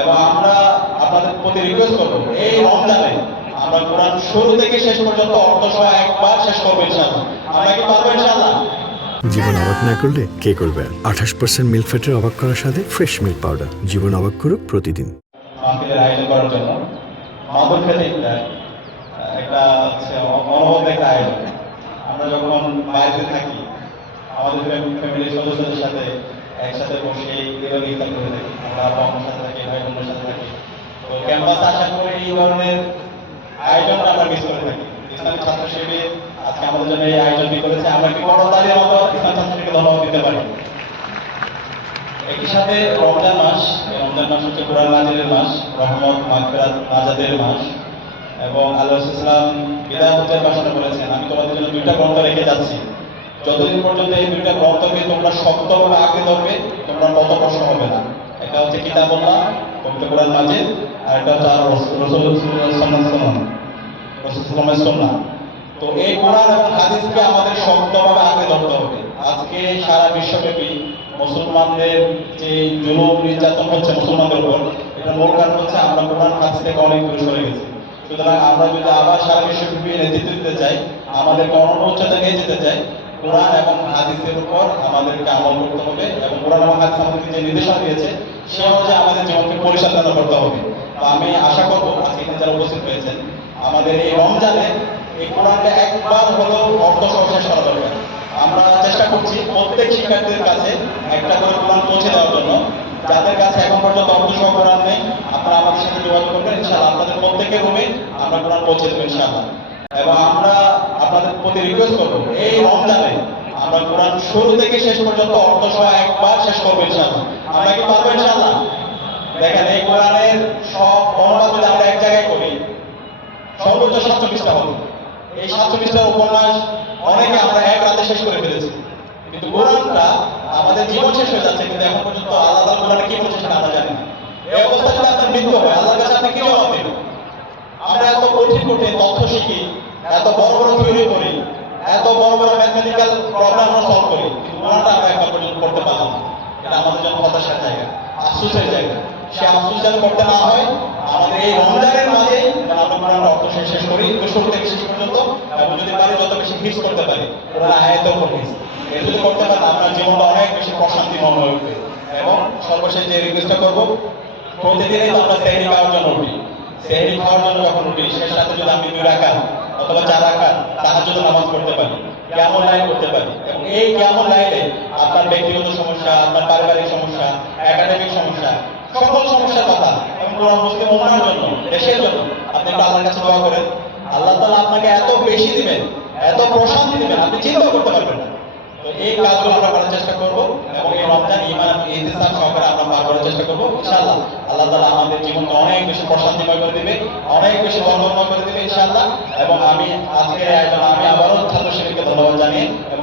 এবং আমরা আপনাদের প্রতি রিকোয়েস্ট করবো এই রমজানে আমরা কোরআন শুরু থেকে শেষ পর্যন্ত অর্থসহ একবার শেষ করবো ইনশাআল্লাহ। আমরা কি পারবো ইনশাআল্লাহ? জীবন অবাক না করলে কে করবে? 28% মিল্ক ফ্যাটের অবাক করার সাথে ফ্রেশ মিল্ক পাউডার। জীবন অবাক করুক প্রতিদিন। মাহফিলের আয়োজন করার জন্য মাদুর খেতে একটা অনবদ্য একটা আয়োজন। আমরা যখন বাইরে থাকি আমাদের ফ্যামিলির সদস্যদের সাথে একসাথে বসে এভাবে ইফতার করে থাকি। আমরা বাবার সাথে থাকি, ভাই বোনের সাথে থাকি। তো ক্যাম্পাসে আসার পরে এই ধরনের আয়োজনটা আমরা মিস করে থাকি। ইসলামী ছাত্র শিবির আজকে আমাদের জন্য এই আয়োজনটি করেছে। আমরা কি করতালির মতো ইসলামী ছাত্র শিবিরকে ধন্যবাদ দিতে পারি। একই সাথে রমজান মাস হচ্ছে কোরআন নাজিলের মাস, রহমত, মাগফিরাত, নাজাতের মাস। এবং আল্লাহ ইসলাম বিদায় হতে ভাষণে বলেছেন, আমি তোমাদের জন্য দুইটা গ্রন্থ রেখে যাচ্ছি, যতদিন পর্যন্ত এই দুইটা গ্রন্থকে তোমরা শক্তভাবে আঁকড়ে ধরবে তোমরা পথভ্রষ্ট হবে না। একটা হচ্ছে কিতাবুল্লাহ, পবিত্র কোরআন মাজিদ, আর একটা হচ্ছে রাসূলুল্লাহ সুন্নাহ। তো এই কোরআন এবং হাদিসকে আমাদের শক্তভাবে আঁকড়ে ধরতে হবে। আজকে সারা বিশ্বব্যাপী মুসলমানদের যে জুলুম নির্যাতন হচ্ছে মুসলমানদের উপর, এটা মূল কারণ হচ্ছে আমরা কোরআন হাদিস থেকে অনেক দূরে সরে গেছি। সুতরাং আমরা যদি আবার সারা বিশ্বব্যাপী নেতৃত্ব দিতে চাই, আমাদেরকে অনন্য উচ্চতা নিয়ে যেতে চাই, কোরআন এবং হাদিসের উপর আমাদেরকে আমল করতে হবে এবং কোরআন এবং হাদিস আমাদেরকে যে নির্দেশনা দিয়েছে সে অনুযায়ী আমাদের জীবনকে পরিচালনা করতে হবে। তো আমি আশা করবো আজকে এখানে যারা উপস্থিত হয়েছেন আমাদের এই রমজানে এই কোরআনটা একবার হলেও অর্থ সহ শেষ করা দরকার। আমরা চেষ্টা করছি প্রত্যেক শিক্ষার্থীদের কাছে একটা করে কোরআন পৌঁছে দেওয়ার জন্য। যাদের কাছে এখন পর্যন্ত অর্থ সহ কোরআন নেই আপনারা আমাদের সাথে যোগাযোগ করবেন, ইনশাআল্লাহ আপনাদের প্রত্যেকের রুমে আমরা কোরআন পৌঁছে দেবো ইনশাআল্লাহ। এবং আমরা আপনাদের প্রতি রিকোয়েস্ট করবো এই রমজানে আমরা কোরআন শুরু থেকে শেষ পর্যন্ত অর্থসহ একবার শেষ করবো ইনশাআল্লাহ। আমরা কি পারবো ইনশাআল্লাহ? দেখেন এই কোরআনের সব অনুবাদ যদি আমরা এক জায়গায় করি সর্বোচ্চ 700 পৃষ্ঠা হবে। এই 700 পৃষ্ঠার উপন্যাস অনেকে আমরা এক রাতে শেষ করে ফেলেছি, কিন্তু কোরআনটা আমাদের জীবন শেষ হয়ে যাচ্ছে, কিন্তু এখন পর্যন্ত আল্লাহ কোরআনে কি বলছে সেটা আমরা জানি না। এই অবস্থা যদি আপনার মৃত্যু হয় আল্লাহর কাছে আপনি কি জবাব দেবেন? আমরা এত কঠিন কঠিন তথ্য শিখি, এত বড় বড় থিওরি করি, এত বড় বড় ম্যাথমেটিক্যাল প্রবলেম আমরা সলভ করি, কিন্তু কোরআনটা আমরা একবার পর্যন্ত করতে পারলাম না। এটা আমাদের জন্য হতাশার জায়গা, আফসোসের জায়গা। সে আফসোস যেন করতে না হয় আমাদের এই রমজানের মাঝে আমরা কোরআনের অর্থ শেষ করি শুরু থেকে শেষ পর্যন্ত, এবং যদি পারি যত বেশি হিফজ করতে পারি কোরআন আয়াতের উপর হিফজ এটা যদি করতে পারেন আপনার জীবনটা অনেক বেশি প্রশান্তিময় হয়ে উঠবে। এবং সর্বশেষ যে রিকোয়েস্টটা করবো, প্রতিদিনই তো আমরা সেহরি খাওয়ার জন্য উঠি, সেহরি খাওয়ার জন্য যখন উঠি সে সাথে যদি আমি 2 রাকাত অথবা 4 রাকাত তাহাজ্জুদ নামাজ পড়তে পারি, কিয়ামুল লাইল করতে পারি, এবং এই কিয়ামুল লাইলে আপনার ব্যক্তিগত সমস্যা, আপনার পারিবারিক সমস্যা, একাডেমিক সমস্যা, সকল সমস্যার কথা এবং পুরো মুসলিম উম্মাহর জন্য, দেশের জন্য আপনি একটু আল্লাহর কাছে দোয়া করেন। আল্লাহ তাআলা আপনাকে এত বেশি দিবেন, এত প্রশান্তি দিবেন আপনি চিন্তা করতে পারবেন না। তো এই কাজগুলো আমরা করার চেষ্টা করব এবং এই রমজান ঈমান ইহতিসাব সহকারে আমরা পার করার চেষ্টা করব ইনশাআল্লাহ। আল্লাহ তাআলা আমাদের জীবনকে অনেক বেশি প্রশান্তিময় করে দিবে, অনেক বেশি বরকতময় করে দিবে ইনশাআল্লাহ। এবং আমি আজকের আয়োজন আমি আবারও ছাত্র শিবিরকে ধন্যবাদ জানিয়ে এবং